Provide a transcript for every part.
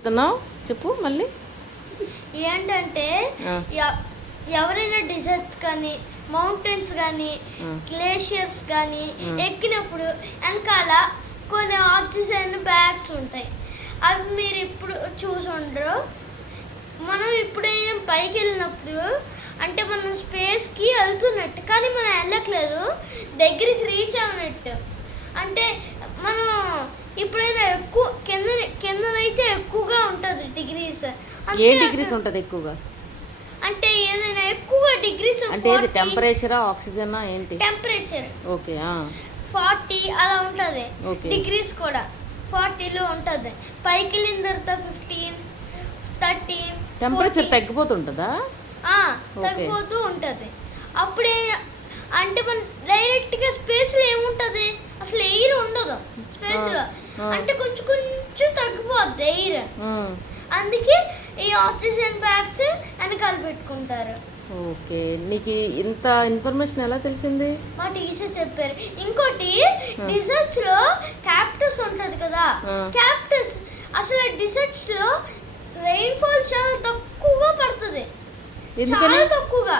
చెప్తున్నావు చెప్పు మళ్ళీ. ఏంటంటే ఎవరైనా డిజర్ట్స్ కానీ మౌంటైన్స్ కానీ గ్లేషియర్స్ కానీ ఎక్కినప్పుడు వెనకాల కొన్ని ఆక్సిజన్ బ్యాగ్స్ ఉంటాయి. అవి మీరు ఇప్పుడు చూసి ఉండరు. మనం ఎప్పుడైనా పైకి వెళ్ళినప్పుడు అంటే మనం స్పేస్కి వెళ్తున్నట్టు, కానీ మనం వెళ్ళట్లేదు, దగ్గరికి రీచ్ అవునట్టు. అంటే మనం ఇప్పుడైనా ఎక్కువ కిందనైతే ఎక్కువగా ఉంటుంది డిగ్రీస్. ఏ డిగ్రీస్ ఉంటుంది ఎక్కువగా? అంటే ఏదైనా ఎక్కువ డిగ్రీస్ అంటే టెంపరేచరా ఆక్సిజనా ఏంటి? టెంపరేచర్ ఓకే 40 అలా ఉంటుంది. డిగ్రీస్ కూడా 40లో ఉంటుంది. పైకి వెళ్ళిన తర్వాత 15, 13 టెంపరేచర్ తగ్గిపోతుంటుందా? తగ్గిపోతూ ఉంటుంది. అప్పుడే అంటే మన డైరెక్ట్గా స్పేస్లో ఏముంటుంది, అసలు ఎయిర్ ఉండదు స్పేస్లో. అంటే కొంచెం కొంచెం తగ్గిపోద్ది ఎయిర్. అందుకే ఈ ఆక్సిజన్ బ్యాగ్స్ వెనకాల పెట్టుకుంటారు. ఓకే, నీకు ఇంత ఇన్ఫర్మేషన్ ఎలా తెలిసింది? మా టీచర్ చెప్పారు. ఇంకోటి డిజర్ట్స్ లో క్యాక్టస్ ఉంటుంది కదా, క్యాక్టస్ అసలు డిజర్ట్స్ లో రెయిన్ఫాల్ చాలా తక్కువగా పడుతుంది. చాలా తక్కువగా.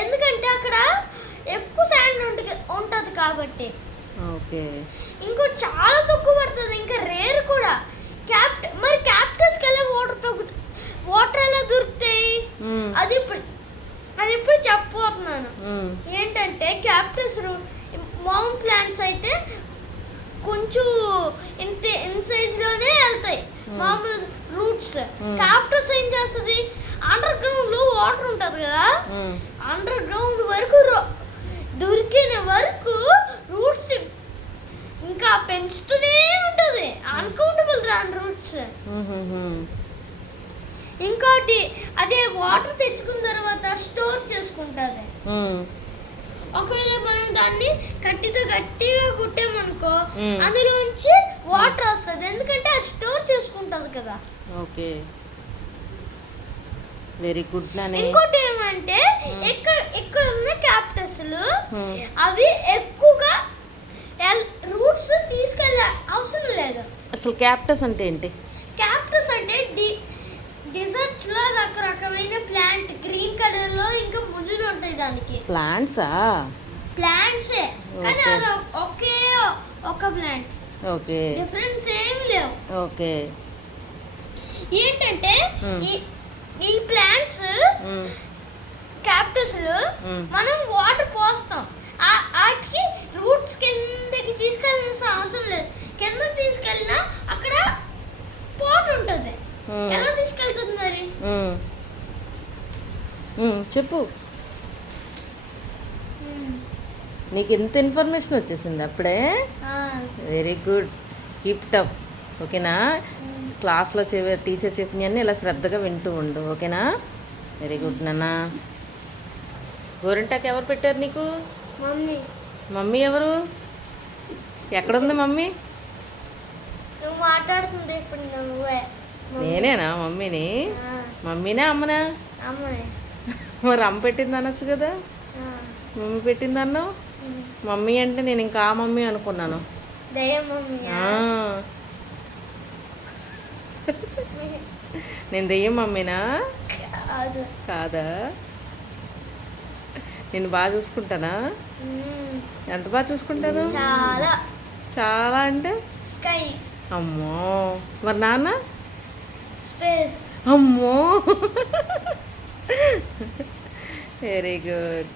ఎందుకంటే అక్కడ ఎక్కువ శాండ్ ఉంటుంది కాబట్టి. ఓకే, ఇంకోటి చాలా తక్కువ పడుతుంది, ఇంకా రేర్ కూడా. మరి క్యాక్టస్కి వెళ్ళే వాటర్ ఎలా దొరుకుతాయి? అది ఇప్పుడు చెప్పబోతున్నాను. ఏంటంటే క్యాక్టస్ మౌంట్ ప్లాంట్స్ అయితే కొంచెం ఇంత సైజులోనే వెళ్తాయి మామూలు రూట్స్. క్యాక్టస్ ఏం చేస్తుంది, అండర్ గ్రౌండ్ లో వాటర్ ఉంటుంది కదా, అండర్ గ్రౌండ్ వరకు దొరికిన వరకు రూట్స్ ఇంకా పెంచుతూనే ఉంటుంది. అన్కౌంటబుల్ రాని రూట్స్. ఇంకోటి అదే వాటర్ తెచ్చుకున్న తర్వాత స్టోర్ చేసుకుంటుంది. ఒకవేళ మనం దాన్ని కట్టితో గట్టిగా కుట్టామనుకో అందులోంచి వాటర్ వస్తుంది, ఎందుకంటే అది స్టోర్ చేసుకుంటుంది కదా. Okay, very good. ఇంకోటి ఏమంటే ఇక్కడ ఉన్న క్యాక్టస్లు అవి ఎక్కువగా రూట్స్ తీసుకెళ్ళే అవసరం లేదు. అసలు క్యాక్టస్ అంటే ఏంటి? క్యాక్టస్ అంటే డిజర్ట్స్ లో రకరకమైన ప్లాంట్, గ్రీన్ కలర్ లో ఇంకా ముళ్ళులు ఉంటాయి దానికి. ప్లాంట్సే కానీ అది ఒకే ఒక ప్లాంట్. ఓకే, డిఫరెన్స్ ఏమి లేవు. ఓకే, ఏంటంటే ఈ ప్లాంట్స్ క్యాక్టస్ మనం వాటర్ పోస్తాం, వాటికి రూట్స్ కిందకి తీసుకెళ్ళాల్సిన అవసరం లేదు. కింద తీసుకెళ్ళినా అక్కడ పాట్ ఉంటుంది. ఎలా తీసుకెళ్తుంది మరి? చెప్పు. నీకు ఎంత ఇన్ఫర్మేషన్ వచ్చేసింది అప్పుడే. Very good, keep it up. ఓకేనా? క్లాస్లో టీచర్ చెప్పినవన్నీ ఇలా శ్రద్ధగా వింటూ ఉండు. ఓకేనా? వెరీ గుడ్ నాన్న. గోరింటాకు ఎవరు పెట్టారు నీకు? మమ్మీ. మమ్మీ ఎవరు? ఎక్కడుంది మమ్మీ? నువ్వు మాట్లాడుతుంది ఇప్పుడు. నువ్వే. నేనేనా మమ్మీని? మమ్మీనా అమ్మనా? మరి అమ్మ పెట్టింది అనొచ్చు కదా. మమ్మీ పెట్టింది అన్నావు. మమ్మీ అంటే నేను ఇంకా ఆ మమ్మీ అనుకున్నాను. నేను దెయ్యం మమ్మీనా? కాదా? నేను బాగా చూసుకుంటానా? ఎంత బాగా చూసుకుంటాను? చాలా అంటే స్కై. అమ్మో, మరి నాన్న? స్పేస్. అమ్మో, వెరీ గుడ్.